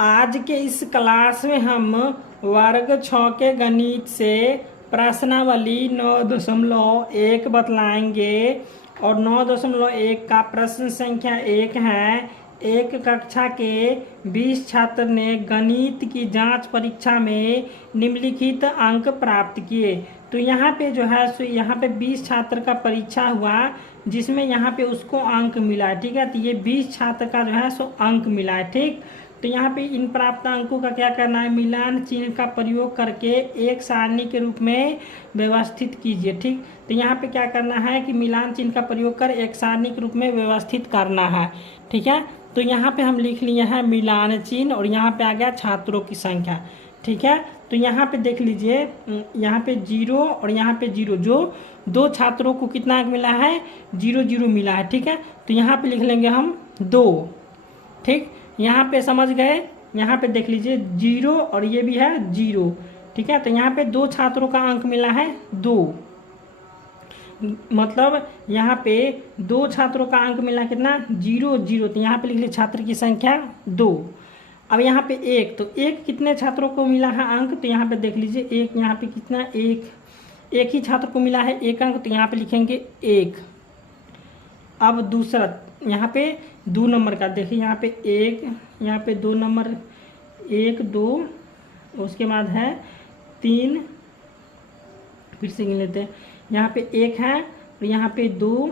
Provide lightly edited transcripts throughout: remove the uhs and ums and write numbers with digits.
आज के इस क्लास में हम वर्ग 6 के गणित से प्रश्नावली 9.1 बतलाएंगे और 9.1 का प्रश्न संख्या 1 है। एक कक्षा के 20 छात्र ने गणित की जांच परीक्षा में निम्नलिखित अंक प्राप्त किए। तो यहाँ पे जो है सो यहाँ पे 20 छात्र का परीक्षा हुआ जिसमें यहाँ पे उसको अंक मिला है। ठीक है, तो ये 20 छात्र का जो है सो अंक मिला है। ठीक, तो यहाँ पे इन प्राप्त अंकों का क्या करना है, मिलान चिन्ह का प्रयोग करके एक सारणी के रूप में व्यवस्थित कीजिए। ठीक, तो यहाँ पे क्या करना है कि मिलान चिन्ह का प्रयोग कर एक सारणी के रूप में व्यवस्थित करना है। ठीक है, तो यहाँ पे हम लिख लिए हैं मिलान चिन्ह और यहाँ पे आ गया छात्रों की संख्या। ठीक है, तो यहाँ पे देख लीजिए, यहाँ पे 0 और यहाँ पे 0, जो दो छात्रों को कितना अंक मिला है, 0 0 मिला है। ठीक है, तो यहाँ पे लिख लेंगे हम 2। ठीक, यहाँ पे समझ गए, यहाँ पे देख लीजिए 0 और ये भी है 0। ठीक है, तो यहाँ पे दो छात्रों का अंक मिला है 2, मतलब यहाँ पे दो छात्रों का अंक मिला कितना, 0 0। तो यहाँ पे लिख लीजिए छात्र की संख्या 2। अब यहाँ पे 1, तो 1 कितने छात्रों को मिला है अंक, तो यहाँ पे देख लीजिए 1, यहाँ पे कितना, एक ही छात्र को मिला है 1 अंक, तो यहाँ पे लिखेंगे 1। अब दूसरा यहाँ पे 2 नंबर का देखिए, यहाँ पे 1, यहाँ पे 2 नंबर, 1 2, उसके बाद है 3, फिर से गिन लेते हैं, यहाँ पे 1 है और यहाँ पे 2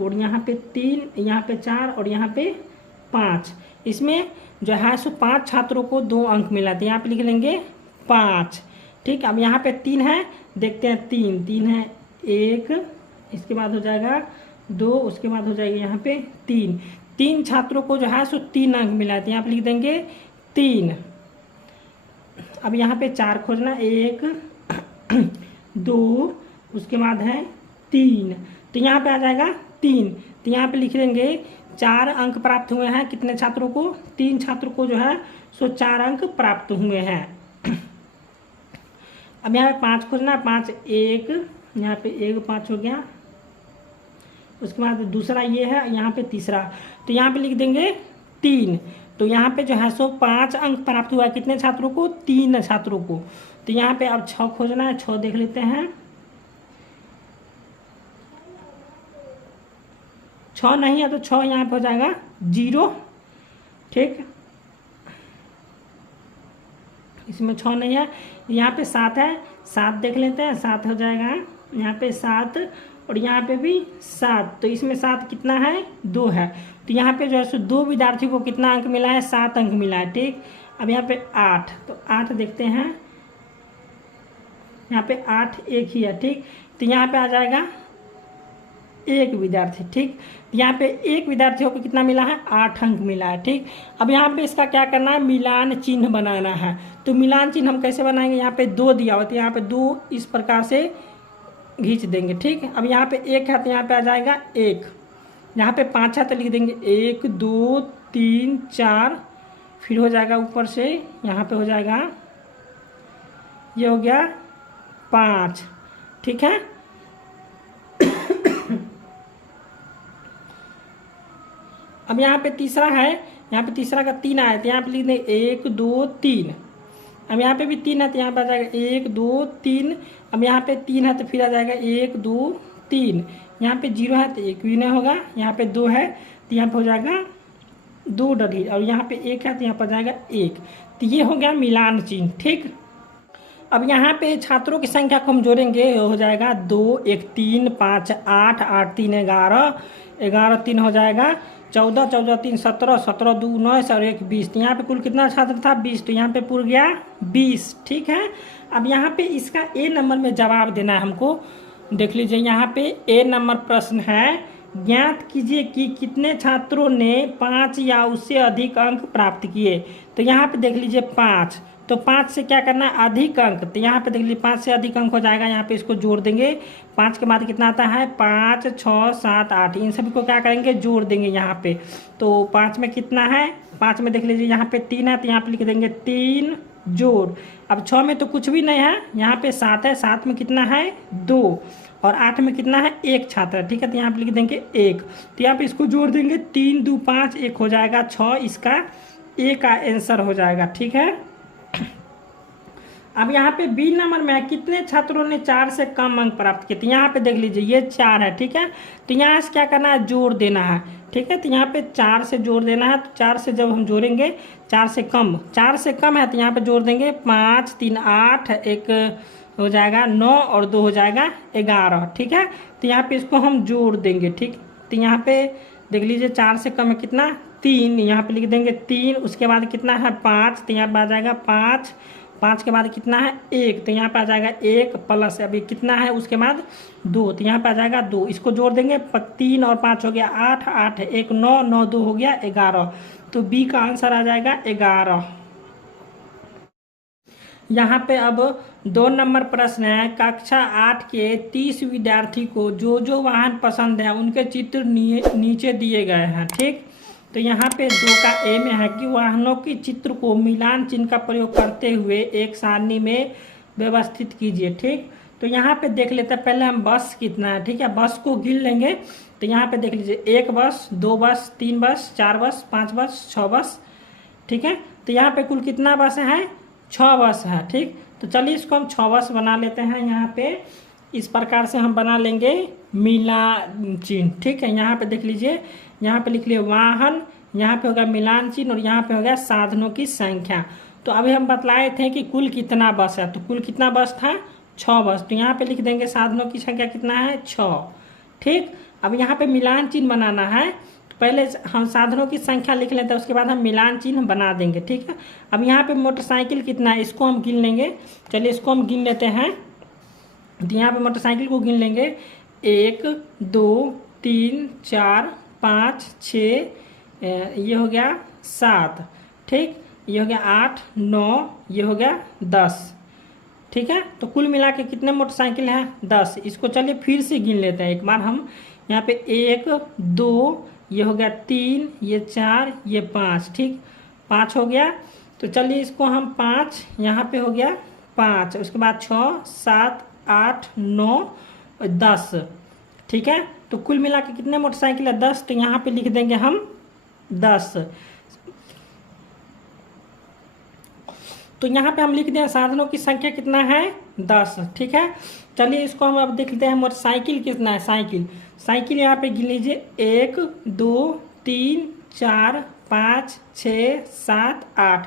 और यहाँ पे 3, यहाँ पे 4 और यहाँ पे 5। इसमें जो है सो 5 छात्रों को 2 अंक मिला था, यहाँ पे लिख लेंगे 5। ठीक, अब यहाँ पे 3 है, देखते हैं 3 है 1, इसके बाद हो जाएगा 2, उसके बाद हो जाएगा यहाँ पे 3 छात्रों को जो है सो 3 अंक मिला था, यहाँ पे लिख देंगे 3। अब यहाँ पे 4 खोजना, 1 2, उसके बाद है 3, तो यहाँ पे आ जाएगा 3। तो यहाँ पे लिख देंगे 4 अंक प्राप्त हुए हैं कितने छात्रों को, 3 छात्रों को जो है सो 4 अंक प्राप्त हुए हैं। अब यहाँ पे 5 खोजना, 5 1, यहाँ पे 1 5 हो गया, उसके बाद दूसरा ये है, यहाँ पे तीसरा, तो यहाँ पे लिख देंगे 3। तो यहाँ पे जो है सो 5 अंक प्राप्त हुआ है कितने छात्रों को, 3 छात्रों को। तो यहाँ पे अब 6 खोजना है, 6 देख लेते हैं, 6 नहीं है तो 6 यहाँ पे हो जाएगा 0। ठीक, इसमें 6 नहीं है, यहाँ पे 7 है, 7 देख लेते हैं, 7 हो जाएगा, यहाँ पे 7 और यहाँ पे भी 7, तो इसमें 7 कितना है, 2 है। तो यहाँ पे जो है सो 2 विद्यार्थियों को कितना अंक मिला है, 7 अंक मिला है। ठीक, अब यहाँ पे 8, तो 8 देखते हैं, यहाँ पे 8 एक ही है। ठीक, तो यहाँ पे आ जाएगा 1 विद्यार्थी। ठीक, यहाँ पे 1 विद्यार्थियों को कितना मिला है, 8 अंक मिला है। ठीक, अब यहाँ पे इसका क्या करना है, मिलान चिन्ह बनाना है। तो मिलान चिन्ह हम कैसे बनाएंगे, यहाँ पे 2 दिया हुआ, तो यहाँ पे 2 इस प्रकार से खींच देंगे। ठीक, अब यहाँ पे 1 है तो यहाँ पे आ जाएगा 1, यहाँ पे 5 है तो लिख देंगे 1 2 3 4, फिर हो जाएगा ऊपर से यहाँ पे हो जाएगा, ये हो गया 5। ठीक है, अब यहाँ पे तीसरा है, यहाँ पे तीसरा का 3 आया तो यहाँ पे लिख देंगे 1 2 3। अब यहाँ पे भी 3 है तो यहाँ पे आ जाएगा 1 2 3। अब यहाँ पे 3 है तो फिर आ जाएगा 1 2 3। यहाँ पे 0 है तो 1 भी नहीं होगा, यहाँ पे 2 है तो यहाँ पे हो जाएगा 2 डली, और यहाँ पे 1 है तो यहाँ पर आ जाएगा 1। तो ये हो गया मिलान चिन्ह। ठीक, अब यहाँ पे छात्रों की संख्या को हम जोड़ेंगे, हो जाएगा 2 1 3 5 8 8 3 11 11 3 हो जाएगा 14 14 3 17 17 2 19 और 1 20। तो यहाँ पे कुल कितना छात्र था, 20, तो यहाँ पे पूरा गया 20। ठीक है, अब यहाँ पे इसका ए नंबर में जवाब देना है हमको। देख लीजिए यहाँ पे ए नंबर प्रश्न है, ज्ञात कीजिए कि कितने छात्रों ने 5 या उससे अधिक अंक प्राप्त किए। तो यहाँ पे देख लीजिए 5, तो 5 से क्या करना है, अधिक अंक, तो यहाँ पे देख लीजिए 5 से अधिक अंक हो जाएगा, यहाँ पे इसको जोड़ देंगे। 5 के बाद कितना आता है, 5 6 7 8, इन सभी को क्या करेंगे, जोड़ देंगे यहाँ पे। तो 5 में कितना है, 5 में देख लीजिए यहाँ पे 3 है तो यहाँ पे लिख देंगे 3 जोड़। अब 6 में तो कुछ भी नहीं है, यहाँ पे 7 है, 7 में कितना है 2, और 8 में कितना है 1 छात्र। ठीक है, तो यहाँ पे लिख देंगे 1, तो यहाँ पे इसको जोड़ देंगे, 3 2 5 1 हो जाएगा 6, इसका ए का आंसर हो जाएगा। ठीक है, अब यहाँ पे बी नंबर में है कितने छात्रों ने 4 से कम अंक प्राप्त किए। तो यहाँ पे देख लीजिए ये 4 है। ठीक है, तो यहाँ से क्या करना है, जोड़ देना है। ठीक है, तो यहाँ पे 4 से जोड़ देना है। तो 4 से जब हम जोड़ेंगे 4 से कम है तो यहाँ पे जोड़ देंगे 5 3 8 एक हो जाएगा 9 और 2 हो जाएगा 11। ठीक है, तो यहाँ पे इसको हम जोड़ देंगे। ठीक, तो यहाँ पे देख लीजिए 4 से कम है कितना, 3, यहाँ पे लिख देंगे 3। उसके बाद कितना है 5, तो यहाँ पे आ जाएगा 5। 5 के बाद कितना है 1, तो यहाँ पे आ जाएगा 1 प्लस अभी कितना है उसके बाद 2, तो यहाँ पे आ जाएगा 2। इसको जोड़ देंगे 3 और 5 हो गया 8, 8 1 9, 9 2 हो गया 11। तो बी का आंसर आ जाएगा 11। यहाँ पे अब 2 नंबर प्रश्न है, कक्षा 8 के 30 विद्यार्थी को जो जो वाहन पसंद है उनके चित्र नीचे दिए गए हैं। ठीक, तो यहाँ पे 2 का ए में है कि वाहनों के चित्र को मिलान चिन्ह का प्रयोग करते हुए एक सारणी में व्यवस्थित कीजिए। ठीक, तो यहाँ पे देख लेते हैं पहले हम बस कितना है। ठीक है, बस को गिन लेंगे। तो यहाँ पे देख लीजिए 1 बस 2 बस 3 बस 4 बस 5 बस 6 बस। ठीक है, तो यहाँ पे कुल कितना बस है, 6 बस है। ठीक, तो चलिए इसको हम 6 बस बना लेते हैं। यहाँ पे इस प्रकार से हम बना लेंगे मिलान चिन्ह। ठीक है, यहाँ पे देख लीजिए, यहाँ पे लिख लिए वाहन, यहाँ पे होगा मिलान चिन्ह और यहाँ पे होगा साधनों की संख्या। तो अभी हम बतलाए थे कि कुल कितना बस है, तो कुल कितना बस था, 6 बस। तो यहाँ पे लिख देंगे साधनों की संख्या कितना है, 6। ठीक, अब यहाँ पे मिलान चिन्ह बनाना है। तो पहले हम साधनों की संख्या लिख लेते हैं, उसके बाद हम मिलान चिन्ह बना देंगे। ठीक है, अब यहाँ पे मोटरसाइकिल कितना है इसको हम गिन लेंगे। चलिए इसको हम गिन लेते हैं। तो यहाँ पे मोटरसाइकिल को गिन लेंगे 1 2 3 4 5 6, ये हो गया 7। ठीक, ये हो गया 8 9, ये हो गया 10। ठीक है, तो कुल मिला के कितने मोटरसाइकिल हैं, 10। इसको चलिए फिर से गिन लेते हैं एक बार हम। यहाँ पे 1 2, ये हो गया 3, ये 4, ये 5। ठीक, 5 हो गया। तो चलिए इसको हम 5, यहाँ पे हो गया 5, उसके बाद 6 7 8 9 10। ठीक है, तो कुल मिला के कितने मोटरसाइकिल है, 10। तो यहाँ पे लिख देंगे हम 10। तो यहाँ पे हम लिख दें साधनों की संख्या कितना है, 10। ठीक है, चलिए इसको हम अब देख लेते हैं मोटरसाइकिल कितना है। साइकिल यहाँ पे गिन लीजिए 1 2 3 4 5 6 7 8।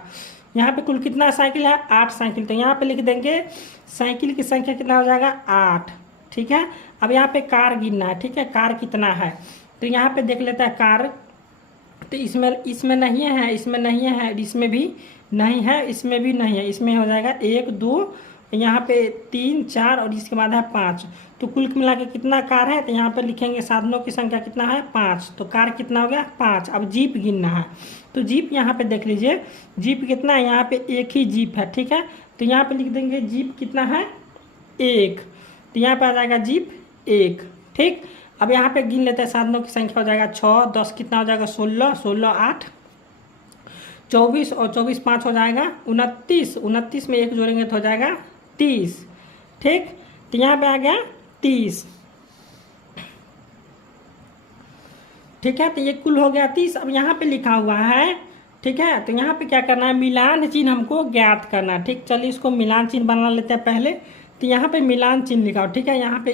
यहाँ पे कुल कितना साइकिल है, 8 साइकिल। तो यहाँ पे लिख देंगे साइकिल की संख्या कितना हो जाएगा, 8। ठीक है, अब यहाँ पे कार गिनना है। ठीक है, कार कितना है, तो यहाँ पे देख लेते हैं कार। तो इसमें नहीं है, इसमें नहीं है, इसमें भी नहीं है, इसमें भी नहीं है। इसमें हो जाएगा 1 2, यहाँ पे 3 4 और इसके बाद है 5। तो कुल मिला के कितना कार है, तो यहाँ पे लिखेंगे साधनों की संख्या कितना है, 5। तो कार कितना हो गया, 5। अब जीप गिनना है। तो जीप यहाँ पे देख लीजिए जीप कितना है, यहाँ पे एक ही जीप है। ठीक है, तो यहाँ पे लिख देंगे जीप कितना है, 1। तो यहाँ पे आ जाएगा जीप 1। ठीक, अब यहाँ पे गिन लेते हैं साधनों की संख्या हो जाएगा 6 10 कितना हो जाएगा, 16 16 8 24 और 24 5 हो जाएगा 29। 29 में 1 जोड़ेंगे तो हो जाएगा 30। ठीक, तो यहाँ पे आ गया 30। ठीक है, तो ये कुल हो गया 30। अब यहाँ पे लिखा हुआ है। ठीक है, तो यहाँ पे क्या करना है, मिलान चिन्ह हमको ज्ञात करना है। ठीक, चलिए इसको मिलान चिन्ह बना लेते हैं पहले। तो यहाँ पे मिलान चिन्ह लिखा हो। ठीक है, यहाँ पे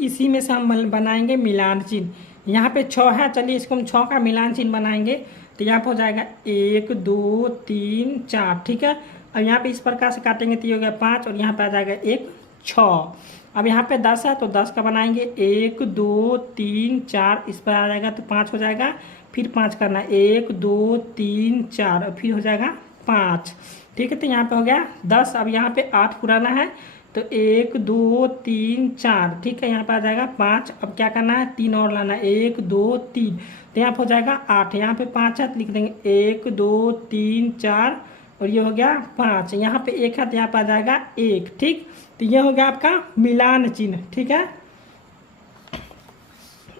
इसी में से हम बनाएंगे मिलान चिन्ह। यहाँ पे 6 है, चलिए इसको हम 6 का मिलान चिन्ह बनाएंगे। तो यहाँ पे हो जाएगा 1 2 3 4। ठीक है, अब यहाँ पे इस प्रकार से काटेंगे तो ये हो गया 5 और यहाँ पे आ जाएगा 1 6। अब यहाँ पे 10 है तो 10 का बनाएंगे 1 2 3 4, इस पर आ जाएगा तो 5 हो जाएगा। फिर 5 करना है 1 2 3 4 और फिर हो जाएगा 5। ठीक है, तो यहाँ पे हो गया 10। अब यहाँ पे 8 पुराना है तो 1 2 3 4। ठीक है, यहाँ पे आ जाएगा 5। अब क्या करना है, 3 और लाना है 1 2 3, तो यहाँ पे हो जाएगा 8। यहाँ पे 5 है तो लिख देंगे 1 2 3 4 और ये हो गया 5। यहाँ पे 1 है तो यहाँ पे आ जाएगा 1। ठीक, तो ये हो गया आपका मिलान चिन्ह। ठीक है,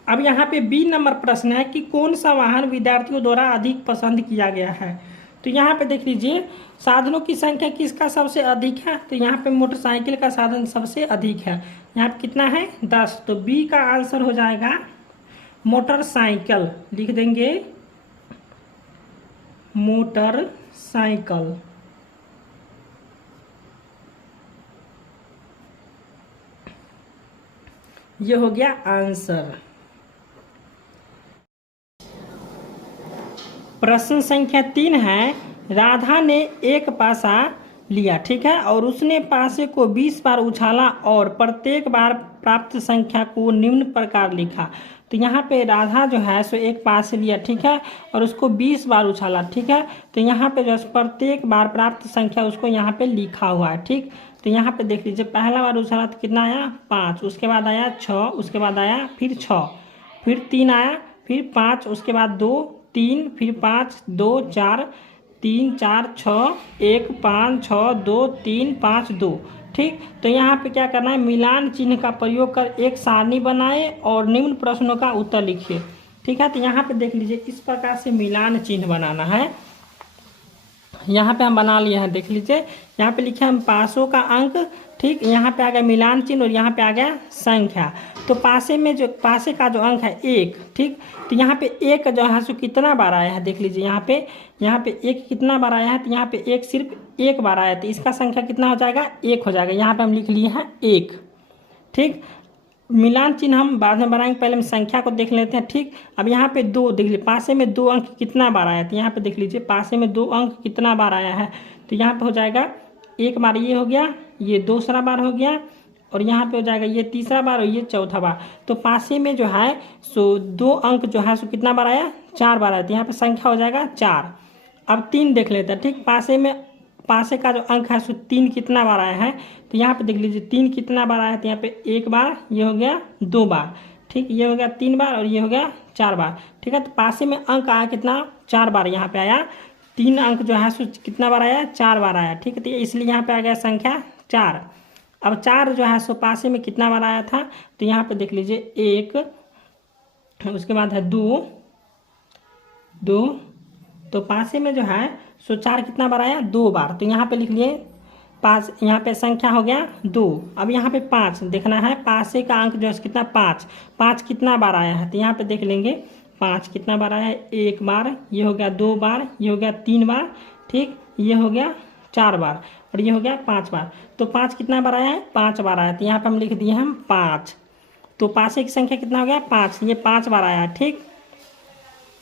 अब यहाँ पे बी नंबर प्रश्न है कि कौन सा वाहन विद्यार्थियों द्वारा अधिक पसंद किया गया है। तो यहाँ पे देख लीजिए साधनों की संख्या किसका सबसे अधिक है, तो यहाँ पे मोटरसाइकिल का साधन सबसे अधिक है। यहाँ पे कितना है, 10। तो बी का आंसर हो जाएगा मोटरसाइकिल। लिख देंगे मोटरसाइकिल। साइकिल। ये हो गया आंसर। प्रश्न संख्या 3 है, राधा ने एक पासा लिया, ठीक है, और उसने पासे को 20 बार उछाला और प्रत्येक बार प्राप्त संख्या को निम्न प्रकार लिखा। तो यहाँ पे राधा जो है सो एक पासे लिया, ठीक है, और उसको 20 बार उछाला, ठीक है। तो यहाँ पे जो प्रत्येक बार प्राप्त संख्या उसको यहाँ पे लिखा हुआ है, ठीक। तो यहाँ पे देख लीजिए, पहला बार उछाला तो कितना आया 5, उसके बाद आया 6, उसके बाद आया फिर 6, फिर 3 आया, फिर 5, उसके बाद 2, 3, फिर 5, 2, 4, 3, 4, 6, 1, 5, 6, 2, 3, 5, 2, ठीक। तो यहाँ पे क्या करना है, मिलान चिन्ह का प्रयोग कर एक सारणी बनाए और निम्न प्रश्नों का उत्तर लिखिए, ठीक है। तो यहाँ पे देख लीजिए, इस प्रकार से मिलान चिन्ह बनाना है। यहाँ पे हम बना लिए हैं, देख लीजिए, यहाँ पे लिखे हम पासों का अंक, ठीक, यहाँ पे आ गया मिलान चिन्ह और यहाँ पे आ गया संख्या। तो पासे का जो अंक है 1, ठीक। तो यहाँ पे 1 जो है सो कितना बार आया है, देख लीजिए, यहाँ पे 1 कितना बार आया है, तो यहाँ पे 1 सिर्फ 1 बार आया है, तो इसका संख्या कितना हो जाएगा 1 हो जाएगा। यहाँ पे हम लिख लिए हैं 1, ठीक। मिलान चिन्ह हम बाद में बनाएंगे, पहले हम संख्या को देख लेते हैं, ठीक। अब यहाँ पे 2 देख लीजिए, पासे में 2 अंक कितना बार आया, तो यहाँ पे देख लीजिए पासे में 2 अंक कितना बार आया है, तो यहाँ पे हो जाएगा 1 बार, ये हो गया, ये दूसरा बार हो गया, और यहाँ पे हो जाएगा ये तीसरा बार और ये चौथा बार। तो पासे में जो है सो 2 अंक जो है सो कितना बार आया 4 बार आया, तो यहाँ पे संख्या हो जाएगा 4। अब 3 देख लेते हैं, ठीक। पासे का जो अंक है सो 3 कितना बार आया है, तो यहाँ पे देख लीजिए 3 कितना बार आया है, तो यहाँ पे 1 बार, ये हो गया 2 बार, ठीक, ये हो गया 3 बार और ये हो गया 4 बार, ठीक है। तो पासे में अंक आया कितना 4 बार, यहाँ पे आया 3 अंक जो है सो कितना बार आया 4 बार आया, ठीक है। तो इसलिए यहाँ पे आ गया संख्या 4। अब 4 जो है सो पासे में कितना बार आया था, तो यहाँ पे देख लीजिए 1, उसके बाद है 2, तो पासे में जो है सो 4 कितना बार आया 2 बार, तो यहाँ पे लिख लिए 5, यहाँ पे संख्या हो गया 2। अब यहाँ पे 5 देखना है, पासे का अंक जो है कितना 5 कितना बार आया है, तो यहाँ पे देख लेंगे 5 कितना बार आया है 1 बार, ये हो गया 2 बार, ये हो गया 3 बार, ठीक, ये हो गया 4 बार और ये हो गया 5 बार। तो 5 कितना बार आया है 5 बार आया, तो यहाँ पे हम लिख दिए हम 5। तो पासे की संख्या कितना हो गया 5, ये 5 बार आया, ठीक,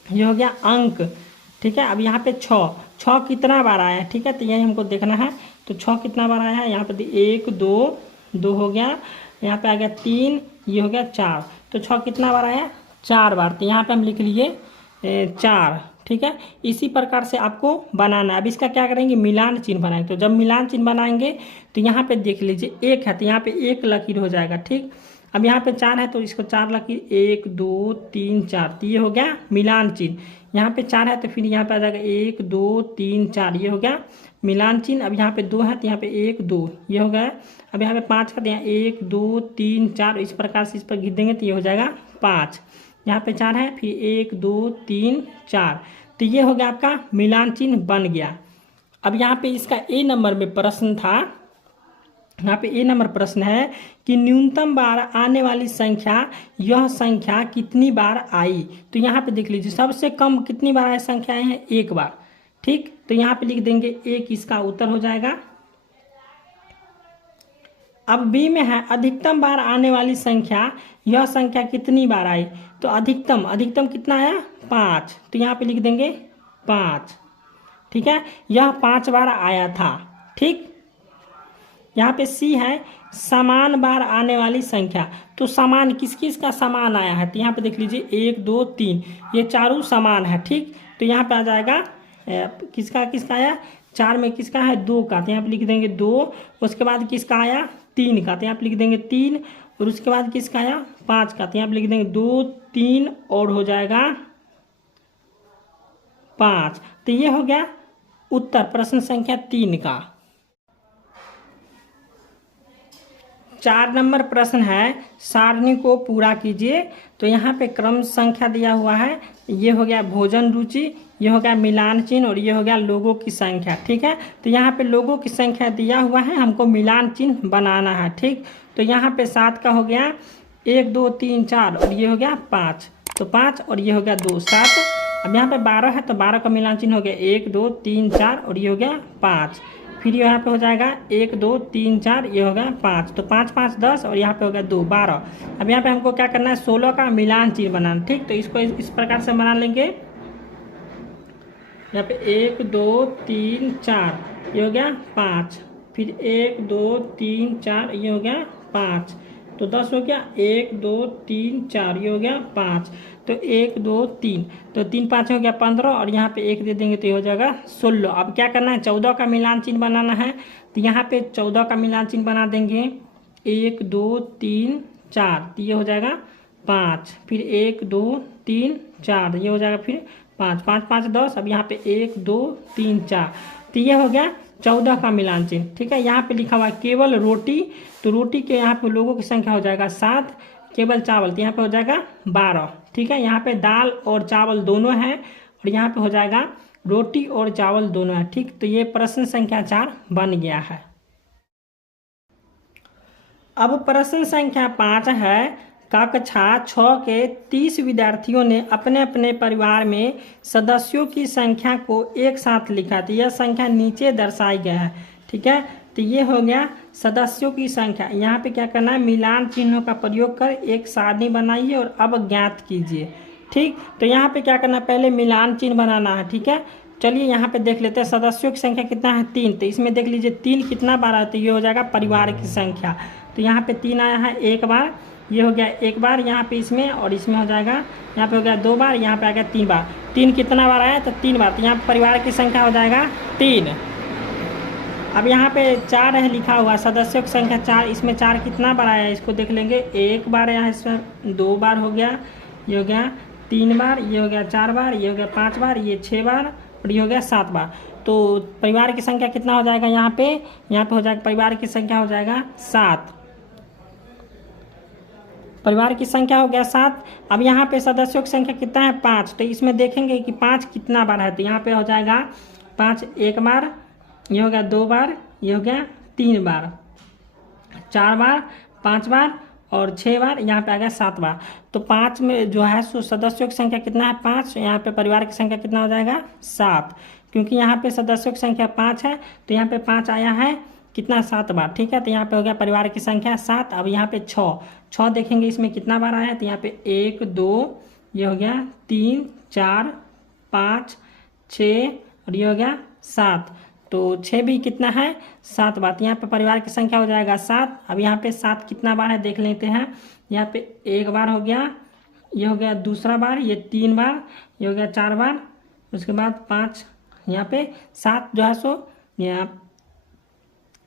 ये हो गया अंक, ठीक है। अब यहाँ पे 6 कितना बार आया है, ठीक है, तो यही हमको देखना है। तो 6 कितना बार आया है, यहाँ पे 1, 2 हो गया, यहाँ पे आ गया 3, ये हो गया 4, तो 6 कितना बार आया 4 बार, तो यहाँ पे हम लिख लिए 4, ठीक है। इसी प्रकार से आपको बनाना है। अब इसका क्या करेंगे, मिलान चिन्ह बनाएंगे। तो जब मिलान चिन्ह बनाएंगे तो यहाँ पे देख लीजिए 1 है, तो यहाँ पे 1 लकीर हो जाएगा, ठीक। अब यहाँ पे 4 है तो इसको 4 लकीर, 1, 2, 3, 4, तो ये हो गया मिलान चिन्ह। यहाँ पे 4 है तो फिर यहाँ पे आ जाएगा 1, 2, 3, 4, ये हो गया मिलान चिन्ह। अब यहाँ पे 2 है तो यहाँ पे 1, 2, ये हो गया। अब यहाँ पे 5 का तो यहाँ 1, 2, 3, 4, इस प्रकार से इस पर गिर देंगे तो ये हो जाएगा 5। यहाँ पे 4 है, फिर 1, 2, 3, 4, तो ये हो गया आपका मिलान चिन्ह बन गया। अब यहाँ पे इसका ए नंबर में प्रश्न था, यहाँ पे ए नंबर प्रश्न है कि न्यूनतम बार आने वाली संख्या, यह संख्या कितनी बार आई। तो यहाँ पे देख लीजिए सबसे कम कितनी बार आए संख्या आई है 1 बार, ठीक। तो यहाँ पे लिख देंगे 1, इसका उत्तर हो जाएगा। अब बी में है अधिकतम बार आने वाली संख्या, यह संख्या कितनी बार आई। तो अधिकतम कितना आया 5, तो यहाँ पे लिख देंगे 5, ठीक है, यह 5 बार आया था, ठीक। यहाँ पे सी है समान बार आने वाली संख्या। तो समान किस किस का समान आया है, तो यहाँ पे देख लीजिए 1, 2, 3, ये चारों समान है, ठीक। तो यहाँ पे आ जाएगा किसका किसका आया, 4 में किसका है 2 का, तो यहाँ पे लिख देंगे 2। उसके बाद किसका आया 3 का, तो यहाँ पे लिख देंगे 3। और उसके बाद किसका आया 5 का, तो यहाँ पे लिख देंगे 2, 3 और हो जाएगा 5। तो ये हो गया उत्तर प्रश्न संख्या 3 का। 4 नंबर प्रश्न है सारणी को पूरा कीजिए। तो यहाँ पे क्रम संख्या दिया हुआ है, ये हो गया भोजन रुचि, ये हो गया मिलान चिन्ह और ये हो गया लोगों की संख्या, ठीक है। तो यहाँ पे लोगों की संख्या दिया हुआ है, हमको मिलान चिन्ह बनाना है, ठीक। तो यहाँ पे 7 का हो गया 1, 2, 3, 4 और ये हो गया 5, तो 5 और ये हो गया 2, 7। अब यहाँ पे 12 है तो 12 का मिलान चिन्ह हो गया 1 2 3 4 और ये हो गया 5। फिर यहाँ पे हो जाएगा 1 2 3 4, ये हो गया 5, तो 5 5 10 और यहाँ पे हो गया 2 12। अब यहाँ पे हमको क्या करना है 16 का मिलान चिन्ह बनाना। ठीक, तो इसको इस प्रकार से बना लेंगे। यहाँ पे 1 2 3 4, ये हो गया 5। फिर 1 2 3 4, ये हो गया 5, तो 10 हो गया। 1 2 3 4, ये हो गया 5, तो 1 2 3, तो 3 5 हो गया 15 और यहाँ पे 1 दे देंगे तो ये हो जाएगा 16। अब क्या करना है 14 का मिलान चिन्ह बनाना है, तो यहाँ पे 14 का मिलान चिन्ह बना देंगे। 1 2 3 4, तो ये हो जाएगा 5। फिर 1 2 3 4, ये हो जाएगा फिर 5 5 5 10। अब यहाँ पे 1 2 3 4, तो ये हो गया 14 का मिलान चिन्ह। ठीक है, यहाँ पे लिखा हुआ है केवल रोटी, तो रोटी के यहाँ पे लोगों की संख्या हो जाएगा 7। केवल चावल, तो यहाँ पे हो जाएगा 12। ठीक है, यहाँ पे दाल और चावल दोनों हैं और यहाँ पे हो जाएगा रोटी और चावल दोनों है। ठीक, तो ये प्रश्न संख्या 4 बन गया है। अब प्रश्न संख्या 5 है, कक्षा 6 के 30 विद्यार्थियों ने अपने अपने परिवार में सदस्यों की संख्या को एक साथ लिखा, तो यह संख्या नीचे दर्शाई गया है। ठीक है, तो ये हो गया सदस्यों की संख्या। यहाँ पे क्या करना है मिलान चिन्हों का प्रयोग कर एक सारणी बनाइए और अब ज्ञात कीजिए। ठीक, तो यहाँ पे क्या करना है पहले मिलान चिन्ह बनाना है। ठीक है, चलिए यहाँ पे देख लेते हैं सदस्यों की संख्या कितना है 3, तो इसमें देख लीजिए 3 कितना बार है, तो ये हो जाएगा परिवार की संख्या। तो यहाँ पे 3 आया है एक बार, ये हो गया एक बार यहाँ पे इसमें, और इसमें हो जाएगा यहाँ पे हो गया 2 बार, यहाँ पे आ गया 3 बार। 3 कितना बार आया, तो 3 बार, तो यहाँ परिवार की संख्या हो जाएगा 3। अब यहाँ पे 4 है लिखा हुआ सदस्यों की संख्या 4, इसमें 4 कितना बार आया है इसको देख लेंगे। एक बार आया है, इसमें 2 बार हो गया, ये हो गया 3 बार, ये हो गया 4 बार, ये हो गया 5 बार, ये 6 बार और ये हो गया 7 बार। तो परिवार की संख्या कितना हो जाएगा यहाँ पे हो जाएगा परिवार की संख्या हो जाएगा 7। परिवार की संख्या हो गया 7। अब यहाँ पे सदस्यों की संख्या कितना है 5, तो इसमें देखेंगे कि 5 कितना बार है, तो यहाँ पे हो जाएगा 5 एक बार, ये हो गया 2 बार, ये हो गया 3 बार, 4 बार, 5 बार और 6 बार, यहाँ पे आ गया 7 बार। तो 5 में जो है सो सदस्यों की संख्या कितना है 5, यहाँ पे परिवार की संख्या कितना हो जाएगा 7, क्योंकि यहाँ पे सदस्यों की संख्या 5 है तो यहाँ पे 5 आया है कितना 7 बार। ठीक है, तो यहाँ पे हो गया परिवार की संख्या 7। अब यहाँ पे 6 देखेंगे इसमें कितना बार आया है, तो यहाँ पे 1 2, ये हो गया 3 4 5 6 और ये हो गया 7, तो 6 भी कितना है 7 बार, तो यहाँ पे परिवार की संख्या हो जाएगा 7। अब यहाँ पे 7 कितना बार है देख लेते हैं। यहाँ पे 1 बार हो गया, ये हो गया दूसरा बार, ये 3 बार, ये हो गया 4 बार, उसके बाद 5, यहाँ पे 7 जो है सो यहाँ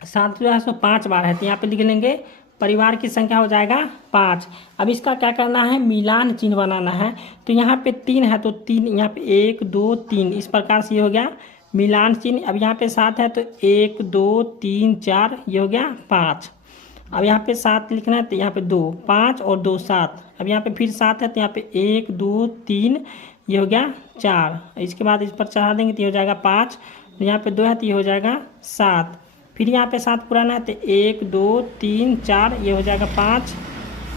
7 जो है सो 5 बार है, तो यहाँ पे लिख लेंगे परिवार की संख्या हो जाएगा 5। अब इसका क्या करना है मिलान चिन्ह बनाना है, तो यहाँ पे 3 है तो 3, यहाँ पे 1 2 3 इस प्रकार से ये हो गया मिलान चिन्ह। अब यहाँ पे 7 है तो 1 2 3 4, ये हो गया 5। अब यहाँ पे 7 लिखना है तो यहाँ पे 2 5 और 2 7। अब यहाँ पे फिर 7 है तो यहाँ पे 1 2 3, ये हो गया 4। इसके बाद इस पर चढ़ा देंगे तो ये हो जाएगा 5, तो यहाँ पे 2 है तो ये हो जाएगा 7। फिर यहाँ पे 7 पुराना है तो 1 2 3 4, ये हो जाएगा 5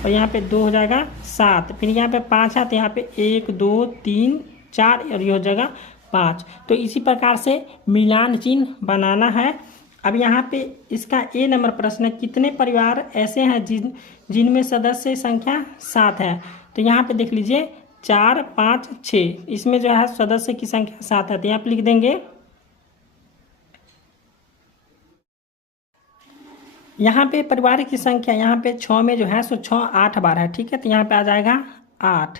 और यहाँ पे 2 हो जाएगा 7। फिर यहाँ पे 5 है तो यहाँ पे 1 2 3 4 और ये हो जाएगा 5। तो इसी प्रकार से मिलान चिन्ह बनाना है। अब यहाँ पे इसका ए नंबर प्रश्न है, कितने परिवार ऐसे हैं जिनमें सदस्य संख्या 7 है, तो यहाँ पे देख लीजिए 4 5 6, इसमें जो है सदस्य की संख्या 7 है, तो यहाँ पे लिख देंगे। यहाँ पे परिवार की संख्या यहाँ पे 6 में जो है सो 6 8 बार है। ठीक है, तो यहाँ पे आ जाएगा 8,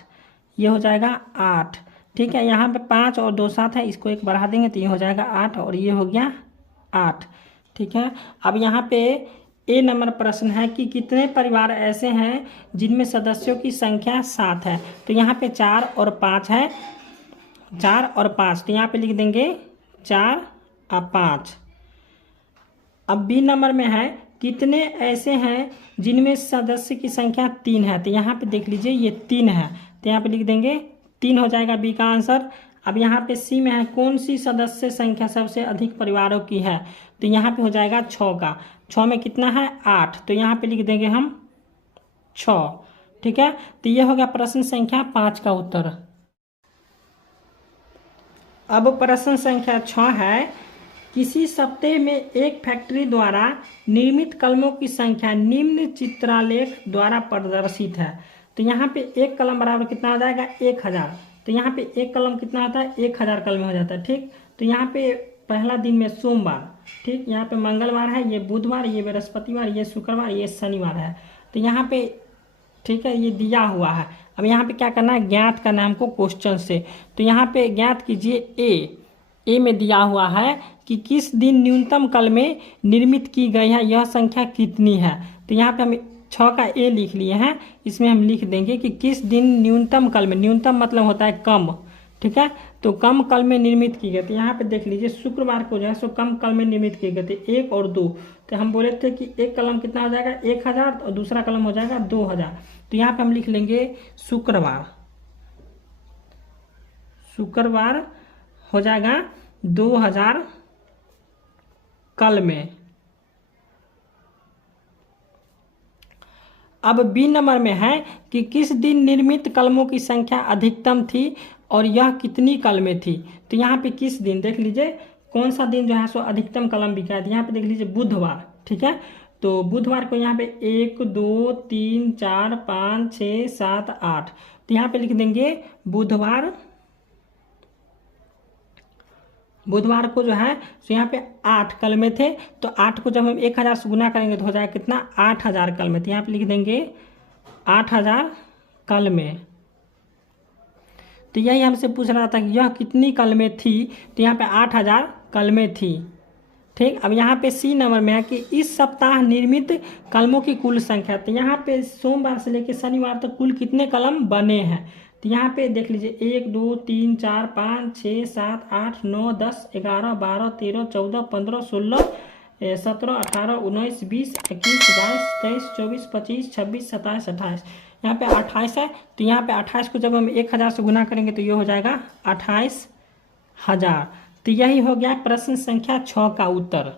ये हो जाएगा 8। ठीक है, यहाँ पे 5 और 2 7 है, इसको 1 बढ़ा देंगे तो ये हो जाएगा 8 और ये हो गया 8। ठीक है, अब यहाँ पे ए नंबर प्रश्न है कि कितने परिवार ऐसे हैं जिनमें सदस्यों की संख्या 7 है, तो यहाँ पे 4 और 5 है, 4 और 5, तो यहाँ पे लिख देंगे 4 और 5। अब बी नंबर में है कितने ऐसे हैं जिनमें सदस्य की संख्या 3 है, तो यहाँ पे देख लीजिए ये 3 है, तो यहाँ पे लिख देंगे 3 हो जाएगा बी का आंसर। अब यहाँ पे सी में है कौन सी सदस्य संख्या सबसे अधिक परिवारों की है, तो यहाँ पे हो जाएगा 6 का। 6 में कितना है 8, तो यहाँ पे लिख देंगे हम 6। ठीक है, तो ये हो गया प्रश्न संख्या 5 का उत्तर। अब प्रश्न संख्या 6 है, किसी सप्ताह में एक फैक्ट्री द्वारा निर्मित कलमों की संख्या निम्न चित्रालेख द्वारा प्रदर्शित है। तो यहाँ पे एक कलम बराबर कितना हो जाएगा, 1000। तो यहाँ पे एक कलम कितना होता है, 1000 कलम हो जाता है। ठीक, तो यहाँ पे पहला दिन में सोमवार, ठीक, यहाँ पे मंगलवार है, ये बुधवार, ये बृहस्पतिवार, ये शुक्रवार, ये शनिवार है। तो यहाँ पे ठीक है, ये दिया हुआ है। अब यहाँ पे क्या करना है, ज्ञात करना है हमको क्वेश्चन से। तो यहाँ पे ज्ञात कीजिए ए में दिया हुआ है कि किस दिन न्यूनतम कलमें निर्मित की गई है, यह संख्या कितनी है। तो यहाँ पे हम 6 का ए लिख लिए हैं, इसमें हम लिख देंगे कि किस दिन न्यूनतम कलमें, न्यूनतम मतलब होता है कम, ठीक है, तो कम कलमें निर्मित की गई। तो यहाँ पे देख लीजिए शुक्रवार को जो है सो कम कलमें निर्मित किए गए थे, 1 और 2। तो हम बोले थे कि एक कलम कितना हो जाएगा, 1000, और दूसरा कलम हो जाएगा 2000। तो यहाँ पे हम लिख लेंगे शुक्रवार, शुक्रवार हो जाएगा 2000 कलमें। अब बी नंबर में है कि किस दिन निर्मित कलमों की संख्या अधिकतम थी और यह कितनी कलमें थी। तो यहाँ पे किस दिन देख लीजिए, कौन सा दिन जो है सो अधिकतम कलम बिका है। यहाँ पे देख लीजिए बुधवार, ठीक है, तो बुधवार को यहाँ पे 1 2 3 4 5 6 7 8। तो यहाँ पे लिख देंगे बुधवार, बुधवार को जो है तो यहाँ पे 8 कलमें थे। तो 8 को जब हम 1000 से गुना करेंगे तो हो जाएगा कितना, 8000 कलमें। तो यहाँ पे लिख देंगे 8000 कलमें। तो यही हमसे पूछ रहा था कि यह कितनी कलमें थी। तो यहाँ पे 8000 कलमें थी। ठीक, अब यहाँ पे सी नंबर में है कि इस सप्ताह निर्मित कलमों की कुल संख्या। तो यहाँ पे सोमवार से लेकर शनिवार तक कुल कितने कलम बने हैं। तो यहाँ पे देख लीजिए 1 2 3 4 5 6 7 8 9 10 11 12 13 14 15 16 17 18 19 20 21 22 23 24 25 26 27 28। यहाँ पे 28 है। तो यहाँ पे 28 को जब हम 1000 से गुना करेंगे तो ये हो जाएगा 28000। तो यही हो गया प्रश्न संख्या 6 का उत्तर।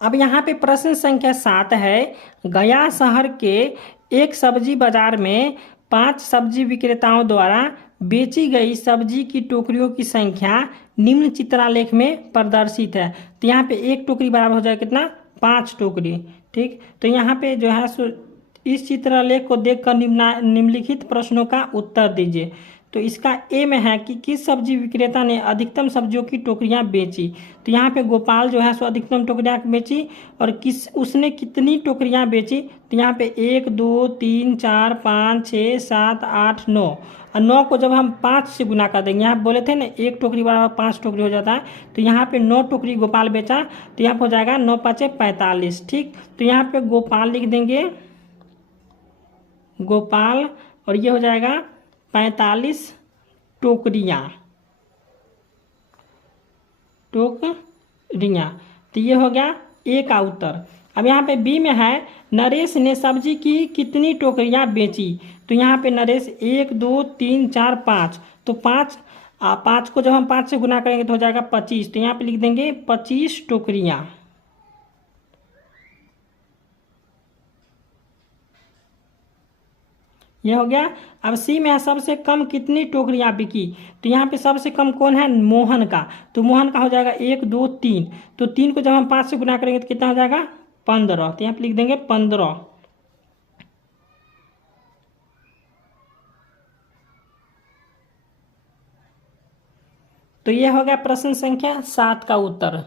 अब यहाँ पे प्रश्न संख्या 7 है, गया शहर के एक सब्जी बाजार में 5 सब्जी विक्रेताओं द्वारा बेची गई सब्जी की टोकरियों की संख्या निम्न चित्रालेख में प्रदर्शित है। तो यहाँ पे एक टोकरी बराबर हो जाएगा कितना, 5 टोकरी। ठीक, तो यहाँ पे जो है सो इस चित्रालेख को देखकर निम्नलिखित प्रश्नों का उत्तर दीजिए। तो इसका ए में है कि किस सब्जी विक्रेता ने अधिकतम सब्जियों की टोकरियां बेची। तो यहाँ पे गोपाल जो है सो अधिकतम टोकरियां बेची, और उसने कितनी टोकरियां बेची। तो यहाँ पे 1 2 3 4 5 6 7 8 9, और 9 को जब हम 5 से गुना कर देंगे, यहाँ बोले थे ना एक टोकरी बराबर 5 टोकरी हो जाता है। तो यहाँ पे 9 टोकरी गोपाल बेचा। तो यहाँ पे हो जाएगा 9 5 45। ठीक, तो यहाँ पे गोपाल लिख देंगे, गोपाल, और ये हो जाएगा 45 टोकरियाँ। तो ये हो गया ए का उत्तर। अब यहाँ पे बी में है, नरेश ने सब्जी की कितनी टोकरियाँ बेची। तो यहाँ पे नरेश 1 2 3 4 5। तो 5 को जब हम 5 से गुना करेंगे तो हो जाएगा 25। तो यहाँ पे लिख देंगे 25 टोकरियाँ। ये हो गया। अब सी में है, सबसे कम कितनी टोकरियां बिकी। तो यहाँ पे सबसे कम कौन है, मोहन का। तो मोहन का हो जाएगा 1 2 3। तो 3 को जब हम 5 से गुना करेंगे तो कितना हो जाएगा, 15। तो यहाँ पे लिख देंगे 15। तो ये हो गया प्रश्न संख्या 7 का उत्तर।